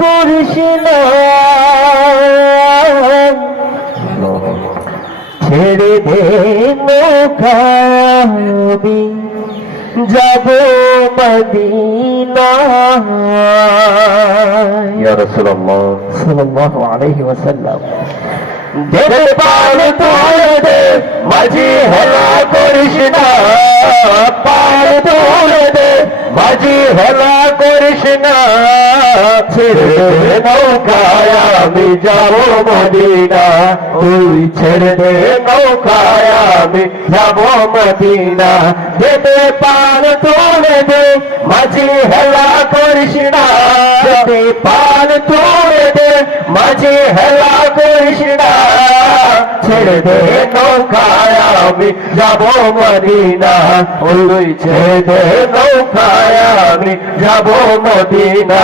করিস না ছেড়ে দে নৌকাবি যাব মদিনা ইয়া রাসূলুল্লাহ। সাল্লাল্লাহু আলাইহি ওয়াসাল্লাম। যেতে পার তোলে দে মাঝি হেলা করিস না পার তোলে মাঝি হেলা করিস না। ছেড়ে দে নৌকায়, আমি যাব মদিনা। তুই ছেড়ে দে নৌকায়, আমি যাব মদিনা। যেতে পার তোলে দে, মাঝি হেলা করিস না। যেতে পার তোলে দে, মাঝি হেলা করিস না। ছেড়ে দে, নৌকায় আমি যাব মদিনা। ওই ছেড়ে দে, নৌকায় আমি যাব মদিনা।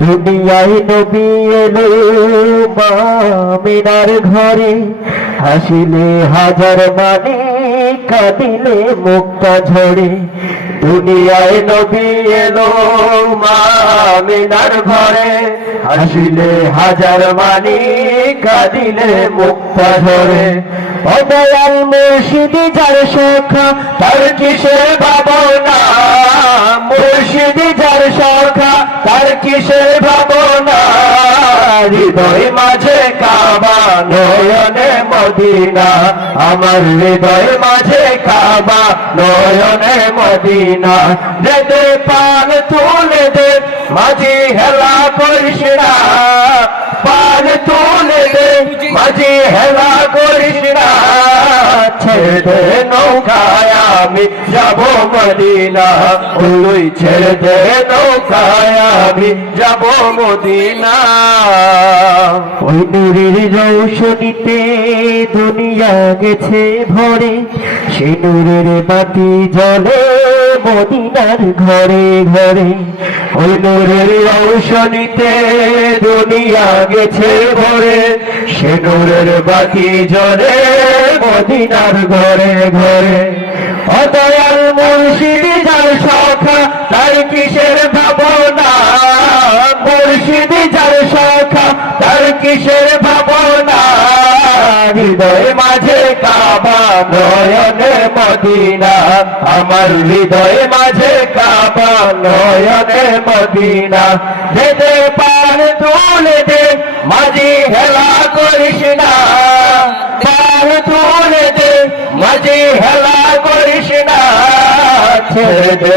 দুনিয়ায় নবী এলো মামিনার ঘরে হাসিলে হাজার মানে কাঁদিলে মুক্তা ঝরে। দুনিয়ায় নবী এলো মামিনার ঘরে হাসিলে হাজার মানি কাঁদিলে মুক্তা ঝরে অদয়াল মুর্শিদি যার সখা তার কিসের ভাবনা? মুর্শিদি যার সখা তার কিসের ভাবনা? হৃদয় মাঝে কাবা, নয়নে মদিনা। আমার হৃদয় মাঝে কাবা, নয়নে মদিনা। যেতে পান তুলে দে, মাঝি হেলা করিস না। পান তুলে দে মাঝি হেলা করিস না, ছেড়ে নৌকায়, আমি যাব মদিনা। ওই ছেড়ে দে নৌকায়, আমি যাব মদিনা। ওই নূরের দুনিয়া গেছে ভরে, সে নূরের বাতি জলে মদিনার ঘরে ঘরে, ওই নূরের রৌশনীতে দুনিয়া গেছে ভরে, সে নূরের বাতি জলে মদিনার ঘরে ঘরে। অদয়াল মুর্শিদি যার সখা, তার কিসের ভাবনা? মুর্শিদি যার সখা, তার কিসের ভাবনা? হৃদয় মাঝে কাবা নয়নে মদিনা, আমার হৃদয় মাঝে কাবা নয়নে মদিনা। যেতে পার তুলে দে, মাঝি হেলা করিস না। পার তুলে দে, মাঝি হেলা করিস না। ছেড়ে দে